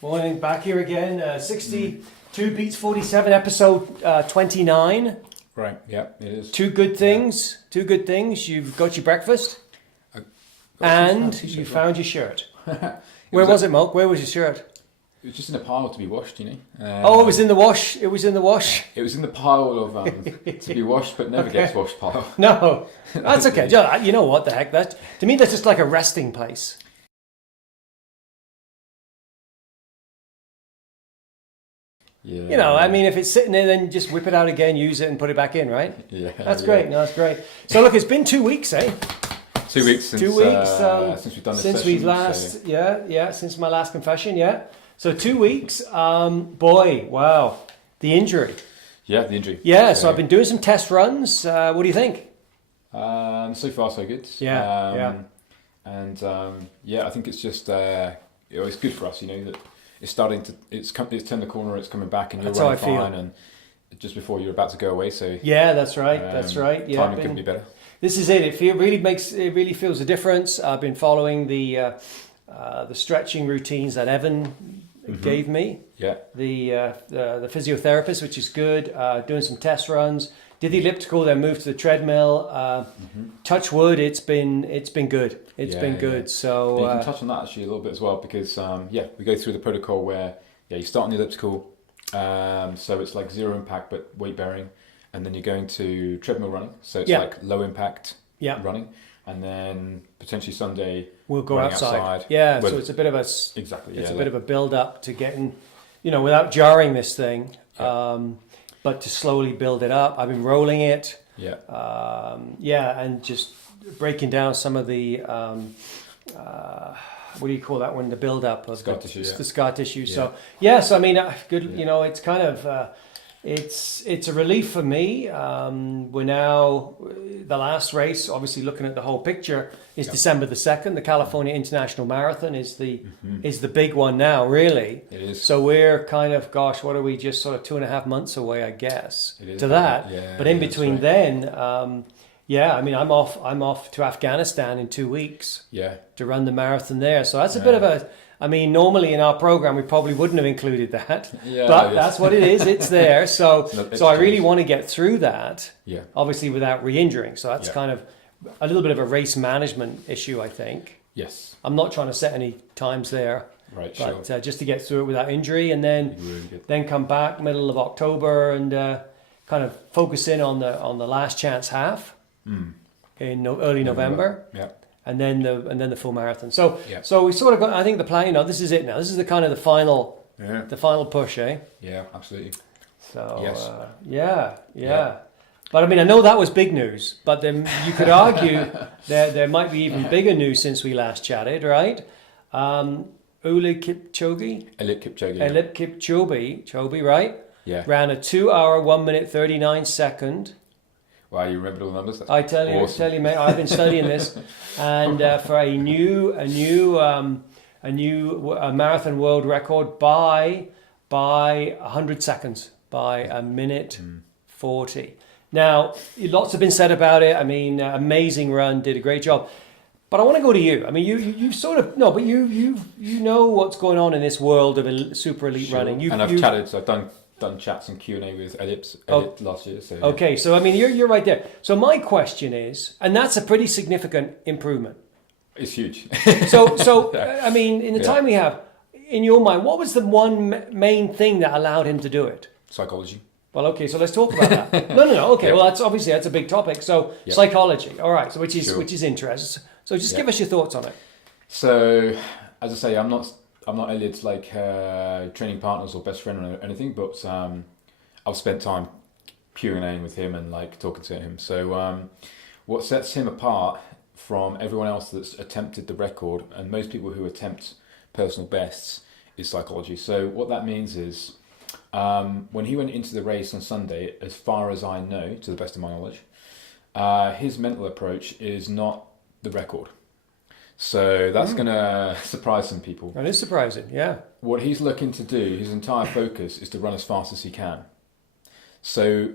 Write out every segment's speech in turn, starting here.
Morning, back here again. 62 Beats 47, episode 29. Right, yeah, it is. Two good things. You've got your breakfast and you found your shirt. Where was it, Malc? Where was your shirt? It was just in a pile to be washed, it was in the wash. It was in the wash. It was in the pile of to be washed but never gets washed pile. No, that's okay. You know what the heck? To me, that's just like a resting place. Yeah. I mean, if it's sitting there, then just whip it out again, use it, and put it back in, right? Yeah, that's great. No, that's great. So look, it's been 2 weeks, eh? 2 weeks since we've done this session, since my last confession, yeah. So 2 weeks. Boy, wow, the injury. Yeah, the injury. Yeah, so I've been doing some test runs. What do you think? So far, so good. Yeah. I think it's just it's good for us, that. It's starting to. It's turned the corner. It's coming back, and you're running fine. And just before you're about to go away, so yeah, that's right. That's right. Yeah, timing couldn't be better. This is it. It really feels a difference. I've been following the stretching routines that Evan gave me. Yeah. The physiotherapist, which is good. Doing some test runs. Did the elliptical, then moved to the treadmill. Touch wood, it's been good. It's been good. Yeah. So you can touch on that actually a little bit as well because we go through the protocol where you start on the elliptical, so it's like zero impact but weight bearing, and then you're going to treadmill running, so it's like low impact running, and then potentially Sunday we'll go outside. Yeah, so it's a bit of a It's a bit of a build up to getting, without jarring this thing. Yeah. But to slowly build it up. I've been rolling it. Yeah. And just breaking down some of the, what do you call that one? The build up of scar tissue. The scar tissue. Yeah. So good. Yeah. It's kind of, it's a relief for me. We're now, the last race, obviously looking at the whole picture, is December the 2nd. The California International Marathon is the big one now, really. It is. So we're kind of, what are we, just sort of 2.5 months away, I guess, to that. Yeah, but in between then, I'm off to Afghanistan in 2 weeks. Yeah. To run the marathon there. So that's a bit of a, normally in our program we probably wouldn't have included that, but that's what it is. It's there. So I really want to get through that. Yeah. Obviously without re-injuring. So that's kind of a little bit of a race management issue, I think. Yes. I'm not trying to set any times there. Right. But just to get through it without injury, and then come back middle of October and kind of focus in on the last chance half in early November. Yeah. And then the full marathon. So we sort of got. I think the plan. This is it now. This is the kind of the final push, eh? Yeah, absolutely. So yes. Yeah. But I know that was big news. But then you could argue there might be even bigger news since we last chatted, right? Eluid Kipchoge. Eluid Kipchoge, right? Yeah. Ran a 2 hour 1 minute 39 second. Wow, you remembered all the numbers? That's I tell you, mate. I've been studying this, and for a new marathon world record by 100 seconds, by a minute 40. Now, lots have been said about it. Amazing run, did a great job. But I want to go to you. You sort of but you know what's going on in this world of super elite running. I've chatted. So I've done chats and Q&A with Elliot last year. So, okay, so you're right there. So my question is, and that's a pretty significant improvement. It's huge. so in the time we have, in your mind, what was the one main thing that allowed him to do it? Psychology. Well, okay, so let's talk about that. No. Okay, well, that's a big topic. So psychology, all right. So which is interesting. So just give us your thoughts on it. So as I say, I'm not Elliot's training partners or best friend or anything, but I've spent time Q&Aing with him and talking to him. So what sets him apart from everyone else that's attempted the record, and most people who attempt personal bests, is psychology. So what that means is when he went into the race on Sunday, as far as I know, to the best of my knowledge, his mental approach is not the record. So that's going to surprise some people. That is surprising, yeah. What he's looking to do, his entire focus is to run as fast as he can. So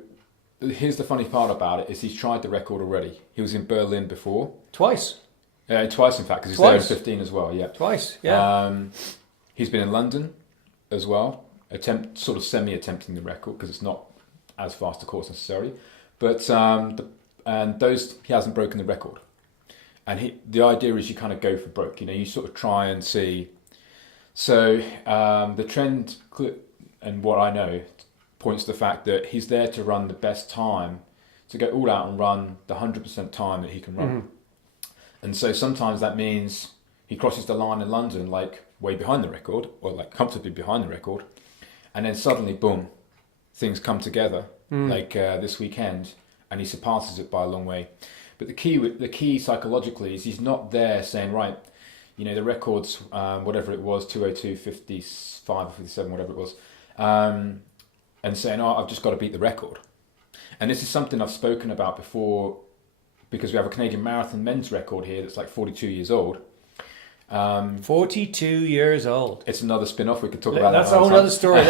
here's the funny part about it, is he's tried the record already. He was in Berlin before. Twice, in fact, because he's there in 15 as well, yeah. Twice, yeah. He's been in London. as well, sort of semi-attempting the record because it's not as fast a course necessarily, but and those he hasn't broken the record, and the idea is you kind of go for broke, you sort of try and see. So the trend and what I know points to the fact that he's there to run the best time, to go all out and run the 100% time that he can run. Mm-hmm. And so sometimes that means he crosses the line in London like way behind the record, or like comfortably behind the record, and then suddenly, boom, things come together like this weekend, and he surpasses it by a long way. But the key psychologically is he's not there saying, right, the record's whatever it was, 2:02:55 or 57, whatever it was, and saying, oh, I've just got to beat the record. And this is something I've spoken about before, because we have a Canadian marathon men's record here that's like 42 years old. 42 years old. It's another spin-off. We could talk about that. That's a whole other story.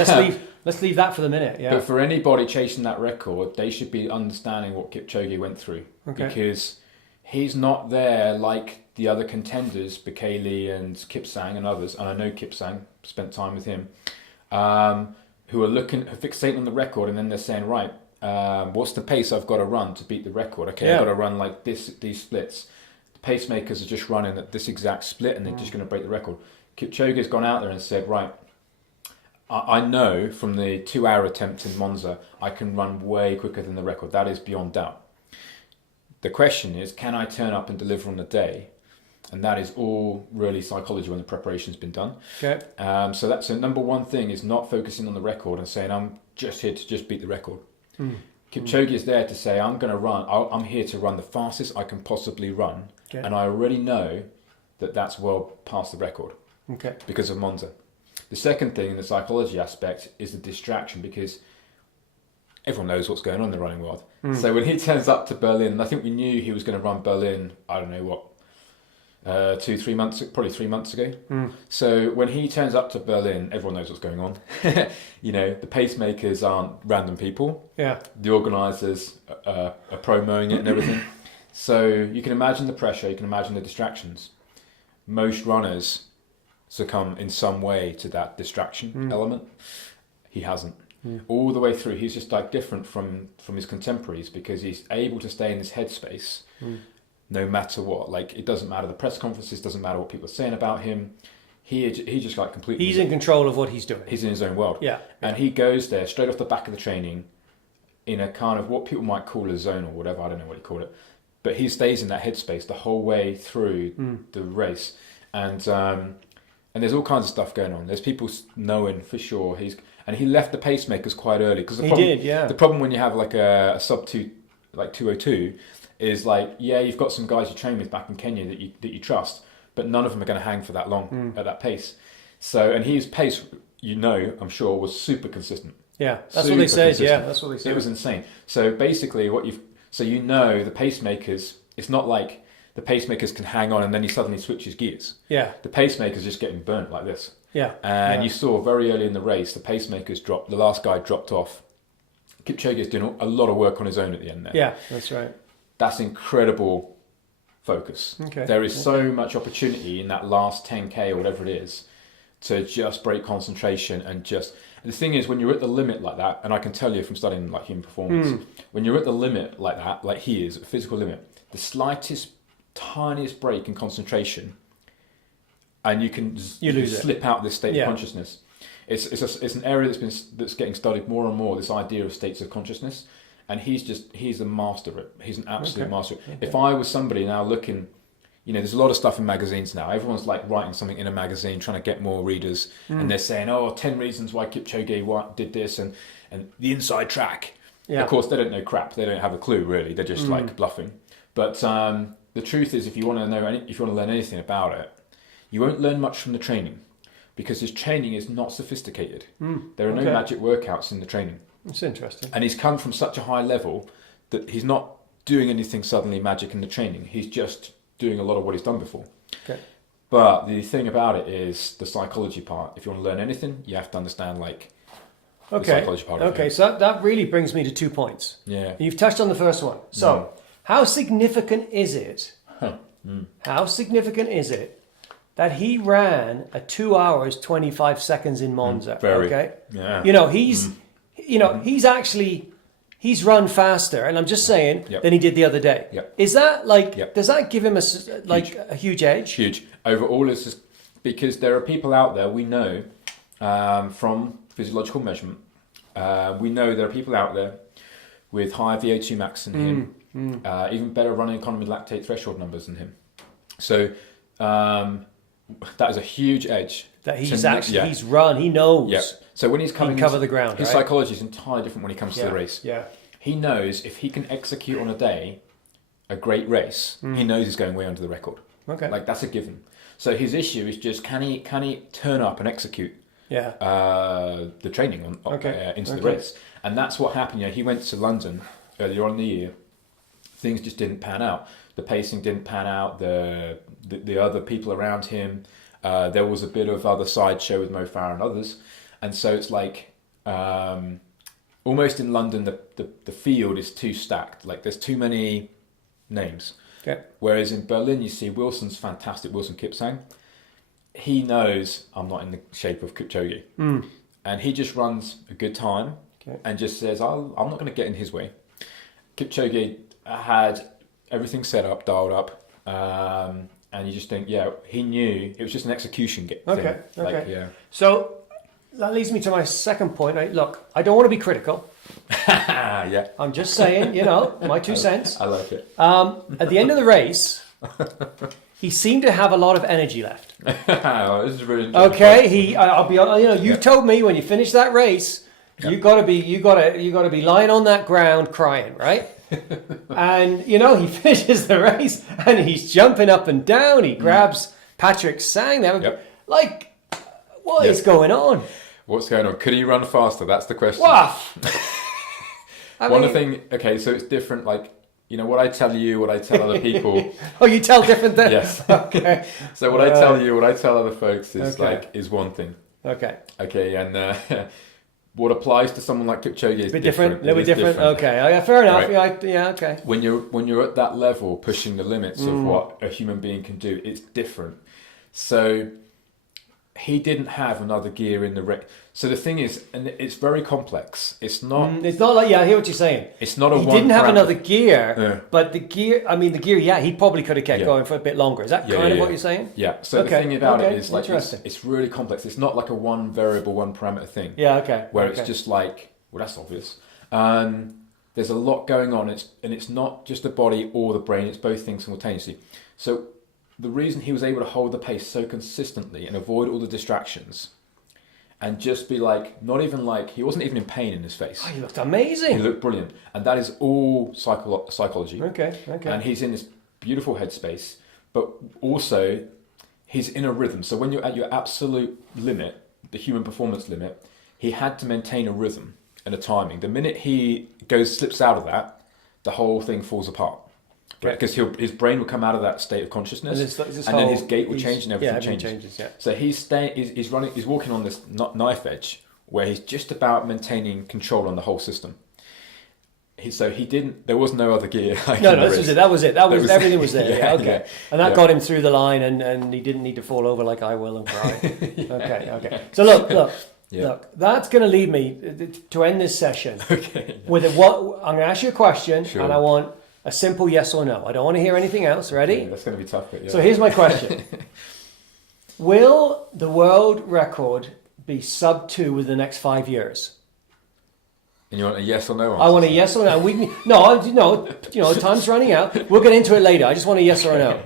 Let's leave that for the minute. Yeah. But for anybody chasing that record, they should be understanding what Kipchoge went through, because he's not there like the other contenders, Bekele and Kipsang and others. And I know Kipsang, spent time with him, who are fixating on the record, and then they're saying, right, what's the pace I've got to run to beat the record? Okay, I've got to run like these splits. Pacemakers are just running at this exact split, and they're just going to break the record. Kipchoge's gone out there and said, right, I know from the 2-hour attempt in Monza, I can run way quicker than the record. That is beyond doubt. The question is, can I turn up and deliver on the day? And that is all really psychology when the preparation's been done. Okay. So number one thing is not focusing on the record and saying, I'm just here to just beat the record. Kipchoge is there to say, I'm here to run the fastest I can possibly run. Okay. And I already know that that's well past the record because of Monza. The second thing in the psychology aspect is the distraction, because everyone knows what's going on in the running world. So when he turns up to Berlin, I think we knew he was going to run Berlin, I don't know what, 3 months ago. So when he turns up to Berlin, everyone knows what's going on. The pacemakers aren't random people. Yeah. The organisers are promoting it and everything. So you can imagine the pressure, you can imagine the distractions. Most runners succumb in some way to that distraction element. He hasn't. All the way through, he's just like different from his contemporaries, because he's able to stay in this headspace no matter what. Like, it doesn't matter the press conferences, doesn't matter what people are saying about him. He just like completely... He's in control of what he's doing. He's in his own world. Yeah. And he goes there straight off the back of the training in a kind of what people might call a zone or whatever, I don't know what you call it. But he stays in that headspace the whole way through the race. And there's all kinds of stuff going on. There's people knowing for sure he left the pacemakers quite early, because the problem when you have like a sub 2, like 2:02, is like, you've got some guys you train with back in Kenya that you trust, but none of them are going to hang for that long at that pace. So, and his pace, I'm sure, was super consistent. Yeah, that's what they said. Yeah, that's what they said. It was insane. So basically, the pacemakers, it's not like the pacemakers can hang on and then he suddenly switches gears. Yeah. The pacemaker's just getting burnt like this. Yeah. And you saw very early in the race, the pacemakers dropped, the last guy dropped off. Kipchoge is doing a lot of work on his own at the end there. Yeah, that's right. That's incredible focus. Okay. There is so much opportunity in that last 10K or whatever it is to just break concentration and just... The thing is, when you're at the limit like that, and I can tell you from studying like human performance, when you're at the limit like that, like he is, a physical limit, the slightest, tiniest break in concentration, and you can slip out of this state of consciousness. It's an area that's getting studied more and more, this idea of states of consciousness, and he's a master of it. He's an absolute master. Okay. If I was somebody now looking... there's a lot of stuff in magazines now. Everyone's like writing something in a magazine, trying to get more readers. And they're saying, 10 reasons why Kipchoge did this and the inside track. Yeah. Of course, they don't know crap. They don't have a clue, really. They're just like bluffing. But the truth is, if you want to learn anything about it, you won't learn much from the training, because his training is not sophisticated. There are no magic workouts in the training. That's interesting. And he's come from such a high level that he's not doing anything suddenly magic in the training. He's just doing a lot of what he's done before. Okay. But the thing about it is the psychology part. If you want to learn anything, you have to understand the psychology part of it. Okay, so that really brings me to 2 points. Yeah. You've touched on the first one. So, how significant is it? How significant is it that he ran a 2 hours 25 seconds in Monza. Very. Okay, Yeah. He's run faster, and I'm just saying Yep. than he did the other day. Yep. Is that like? Yep. Does that give him a huge edge? Huge. Overall, it's just because there are people out there we know from physiological measurement. We know there are people out there with higher VO2 max than him, even better running economy lactate threshold numbers than him. So that is a huge edge. That he's run. He knows. Yeah. So when he's coming, he can cover the ground. His right? psychology is entirely different when he comes to the race. Yeah. He knows if he can execute on a day a great race, he knows he's going way under the record. Okay. Like that's a given. So his issue is just can he turn up and execute the training into the race, and that's what happened. You know, he went to London earlier on in the year. Things just didn't pan out. The pacing didn't pan out. The other people around him. There was a bit of other sideshow with Mo Farah and others, and so it's like almost in London the field is too stacked. Like there's too many names. Okay. Whereas in Berlin you see Wilson's fantastic. Wilson Kipchoge. He knows I'm not in the shape of Kipchoge, and he just runs a good time and just says I'm not going to get in his way. Kipchoge had everything set up, dialed up. And you just think, he knew it was just an execution thing. Okay. Like, yeah. So that leads me to my second point. Right? Look, I don't want to be critical. Yeah. I'm just saying, my 2 cents. I like it. At the end of the race, he seemed to have a lot of energy left. Oh, this is really Okay, I'll be honest. You told me when you finish that race, you got to be lying on that ground crying, right? And he finishes the race and he's jumping up and down. He grabs Patrick Sang there. Yep. Like, what is going on? What's going on? Could he run faster? That's the question. Wow. Okay, so it's different. Like, what I tell you, what I tell other people. Oh, you tell different things? Yes. Okay. So what I tell you, what I tell other folks is is one thing. Okay. Okay, and what applies to someone like Kipchoge is different. A little bit different. Okay, fair enough. Right. Yeah, okay. When you're at that level, pushing the limits of what a human being can do, it's different. So he didn't have another gear in the race. So the thing is, and it's very complex. It's not. It's not like I hear what you're saying. It's not a. He didn't have another gear, Yeah. but the gear. I mean, the gear. Yeah, he probably could have kept going for a bit longer. Is that kind of what you're saying? Yeah. So the thing about it is like interesting. it's really complex. It's not like a one variable, one parameter thing. Yeah. Okay. Where it's just like, well, that's obvious. There's a lot going on. It's not just the body or the brain. It's both things simultaneously. So the reason he was able to hold the pace so consistently and avoid all the distractions, and just be like, not even like, he wasn't even in pain in his face. Oh, he looked amazing. He looked brilliant. And that is all psychology. Okay. And he's in this beautiful headspace, but also he's in a rhythm. So when you're at your absolute limit, the human performance limit, he had to maintain a rhythm and a timing. The minute he slips out of that, the whole thing falls apart. Right? Because his brain will come out of that state of consciousness, and then his gait will change and everything changes. So he's walking on this knife edge where he's just about maintaining control on the whole system. There was no other gear. This was it. That was it. Everything was there. Yeah. And that got him through the line, and he didn't need to fall over like I will and cry. Okay. So look, that's going to lead me to end this session with I'm going to ask you a question, and I want a simple yes or no. I don't want to hear anything else. Ready? Yeah, that's going to be tough. But So here's my question. Will the world record be sub 2 within the next 5 years? And you want a yes or no answer? I want a yes or no. Time's running out. We'll get into it later. I just want a yes or a no.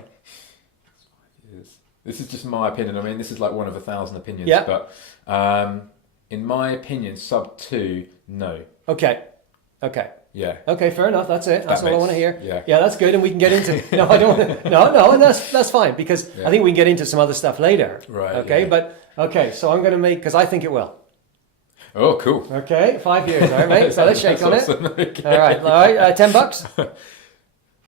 This is just my opinion. I mean, this is like one of 1,000 opinions. Yeah. But in my opinion, sub 2, no. Okay. Yeah. Okay, fair enough. That's it. That's all I want to hear. Yeah. That's good, and we can get into. No, I don't. No, and that's fine because I think we can get into some other stuff later. Right. Okay, yeah. but okay. So I'm going to make because I think it will. Oh, cool. Okay, 5 years. All right, mate. So let's shake on awesome. it. Okay. All right. $10.